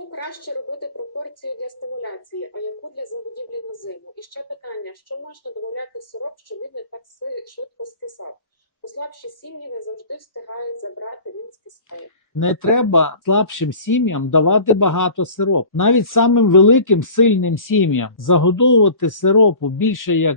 Яку краще робити пропорцію для стимуляції, а яку для забудівлі на зиму? І ще питання: що можна додати сироп, щоб він не так швидко скисав? Послабші сім'ї не завжди встигають забрати, він скисає. Не треба слабшим сім'ям давати багато сиропу. Навіть самим великим сильним сім'ям загодовувати сиропу більше як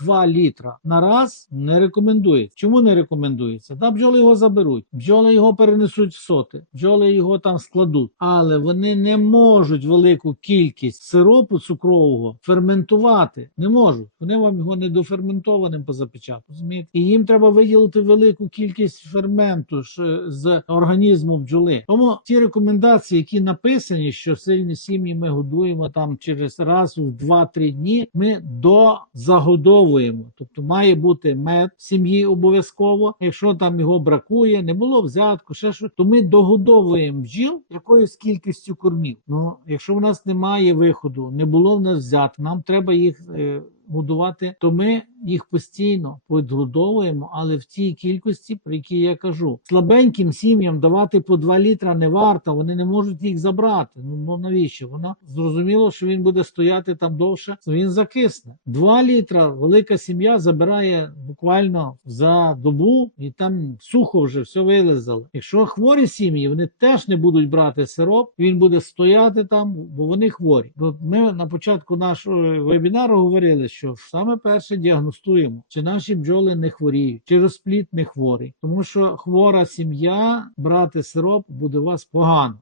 2 літра на раз не рекомендується. Чому не рекомендується? Да, бджоли його заберуть, бджоли його перенесуть в соти, бджоли його там складуть, але вони не можуть велику кількість сиропу цукрового ферментувати. Не можуть. Вони вам його недоферментованим позапечатати. Розумієте? І їм треба виділити велику кількість ферменту з організму бджоли. Тому ті рекомендації, які написані, що сильні сім'ї ми годуємо там через раз в 2-3 дні, ми дозагодовуємо. Тобто має бути мед в сім'ї обов'язково. Якщо там його бракує, не було взятку, ще що, то ми догодовуємо бджіл якоюсь кількістю кормів. Ну, якщо в нас немає виходу, не було в нас взяток, нам треба їх. Е, годувати, то ми їх постійно підгодовуємо, але в тій кількості, про які я кажу. Слабеньким сім'ям давати по 2 літра не варто, вони не можуть їх забрати. Ну, ну навіщо? Воно зрозуміло, що він буде стояти там довше, він закисне. 2 літра велика сім'я забирає буквально за добу, і там сухо вже все вилизало. Якщо хворі сім'ї, вони теж не будуть брати сироп, він буде стояти там, бо вони хворі. От ми на початку нашого вебінару говорили, що саме перше діагностуємо, чи наші бджоли не хворіють, чи розпліт не хворий, тому що хвора сім'я брати сироп буде у вас погано.